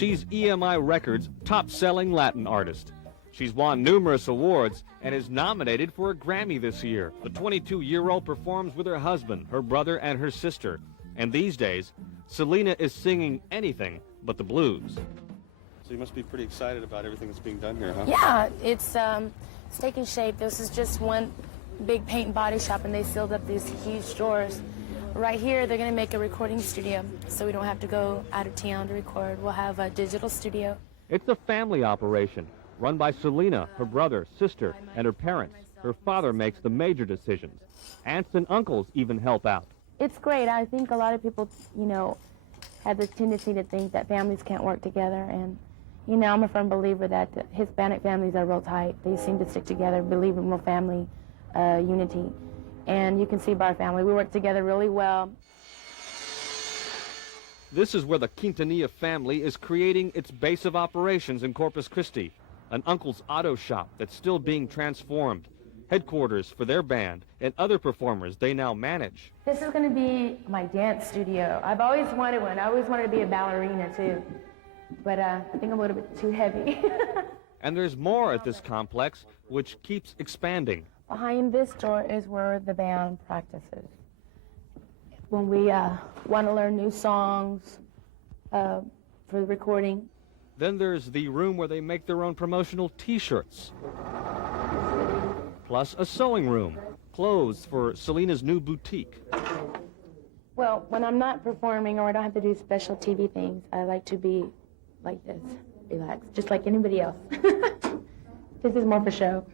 She's EMI Records' top-selling Latin artist. She's won numerous awards and is nominated for a Grammy this year. The 22-year-old performs with her husband, her brother, and her sister. And these days, Selena is singing anything but the blues. So you must be pretty excited about everything that's being done here, huh? Yeah, it's taking shape. This is just one big paint and body shop, and they sealed up these huge doors. Right here, they're going to make a recording studio, so we don't have to go out of town to record. We'll have a digital studio. It's a family operation, run by Selena, her brother, sister, and her parents. Her father makes the major decisions. Aunts and uncles even help out. It's great. I think a lot of people, have this tendency to think that families can't work together, and, I'm a firm believer that Hispanic families are real tight. They seem to stick together, believe in real family unity. And you can see by our family, we work together really well. This is where the Quintanilla family is creating its base of operations in Corpus Christi, an uncle's auto shop that's still being transformed, headquarters for their band and other performers they now manage. This is going to be my dance studio. I've always wanted one. I always wanted to be a ballerina, too. But I think I'm a little bit too heavy. And there's more at this complex, which keeps expanding. Behind this door is where the band practices. When we want to learn new songs for the recording. Then there's the room where they make their own promotional T-shirts. Plus a sewing room, clothes for Selena's new boutique. Well, when I'm not performing or I don't have to do special TV things, I like to be like this, relaxed, just like anybody else. This is more for show.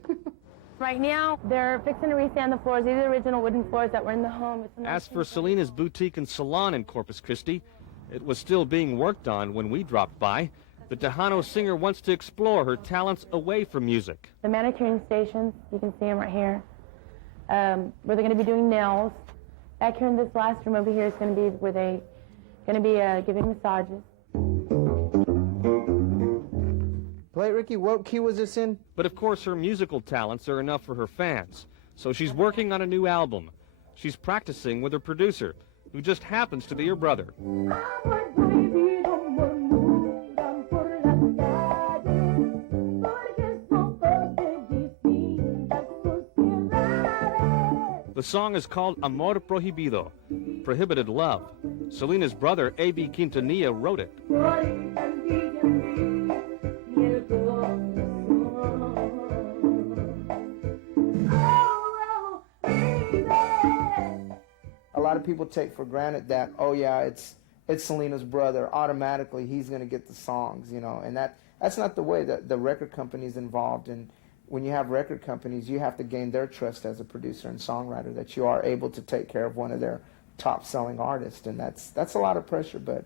Right now, they're fixing to resand the floors. These are the original wooden floors that were in the home. As for Selena's boutique and salon in Corpus Christi, it was still being worked on when we dropped by. The Tejano singer wants to explore her talents away from music. The manicuring stations, you can see them right here, where they're going to be doing nails. Back here in this last room over here is going to be where they're going to be giving massages. Play it, Ricky. What key was this in? But of course, her musical talents are enough for her fans. So she's working on a new album. She's practicing with her producer, who just happens to be her brother. The song is called Amor Prohibido, Prohibited Love. Selena's brother, A.B. Quintanilla, wrote it. A lot of people take for granted that, oh yeah, it's Selena's brother. Automatically, he's going to get the songs, and that's not the way that the record company's involved. And when you have record companies, you have to gain their trust as a producer and songwriter, that you are able to take care of one of their top-selling artists, and that's a lot of pressure, but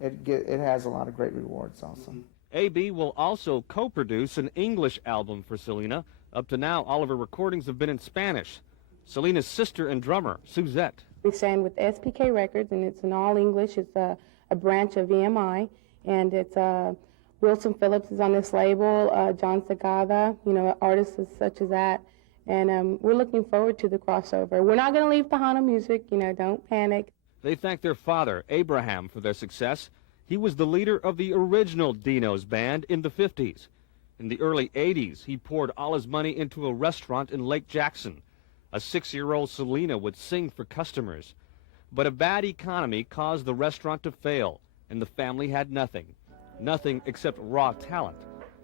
it has a lot of great rewards also. A.B. will also co-produce an English album for Selena. Up to now, all of her recordings have been in Spanish. Selena's sister and drummer, Suzette. We signed with SPK Records, and it's in all English. It's a branch of EMI, and it's Wilson Phillips is on this label, John Sagada, artists such as that, and we're looking forward to the crossover. We're not going to leave Tejano music, don't panic. They thank their father, Abraham, for their success. He was the leader of the original Dino's band in the 50s. In the early 80s, he poured all his money into a restaurant in Lake Jackson. A 6-year-old Selena would sing for customers. But a bad economy caused the restaurant to fail, and the family had nothing. Nothing except raw talent.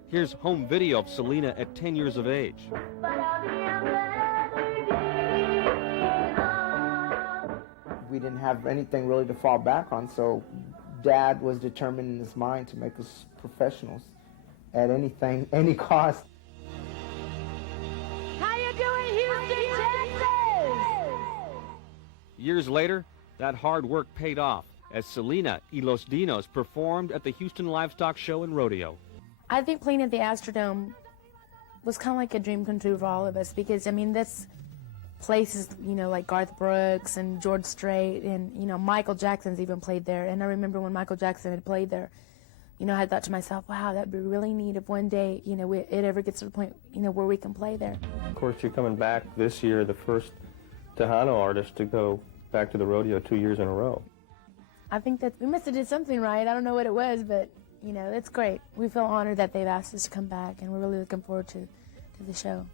Here's home video of Selena at 10 years of age. We didn't have anything really to fall back on, so Dad was determined in his mind to make us professionals at anything, any cost. Years later, that hard work paid off as Selena y Los Dinos performed at the Houston Livestock Show and Rodeo. I think playing at the Astrodome was kind of like a dream come true for all of us because, this places, like Garth Brooks and George Strait and, Michael Jackson's even played there. And I remember when Michael Jackson had played there, I thought to myself, wow, that'd be really neat if one day, it ever gets to the point, where we can play there. Of course, you're coming back this year, the first Tejano artist to go back to the rodeo 2 years in a row. I think that we must have did something right. I don't know what it was, but you know, it's great. We feel honored that they've asked us to come back, and we're really looking forward to the show.